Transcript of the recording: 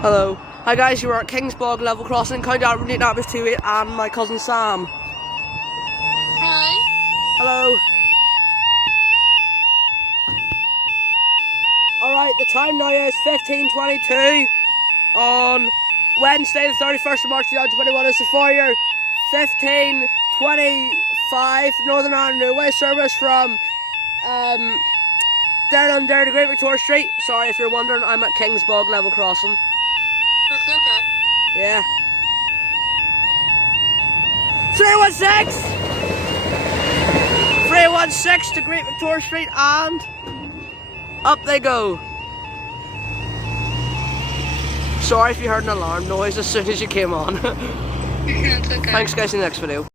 Hello. Hi guys, you are at Kingsbog level crossing, County Antrim, 28, and my cousin Sam. Hi. Hello. Alright, the time now is 15:22 on Wednesday the 31st of March 2021. This is for your 15:25 Northern Ireland Railway service from down under to Great Victoria Street. Sorry if you're wondering, I'm at Kingsbog level crossing. That's okay. Yeah. 316! 316 to Great Victoria Street, and up they go. Sorry if you heard an alarm noise as soon as you came on. That's okay. Thanks guys, in the next video.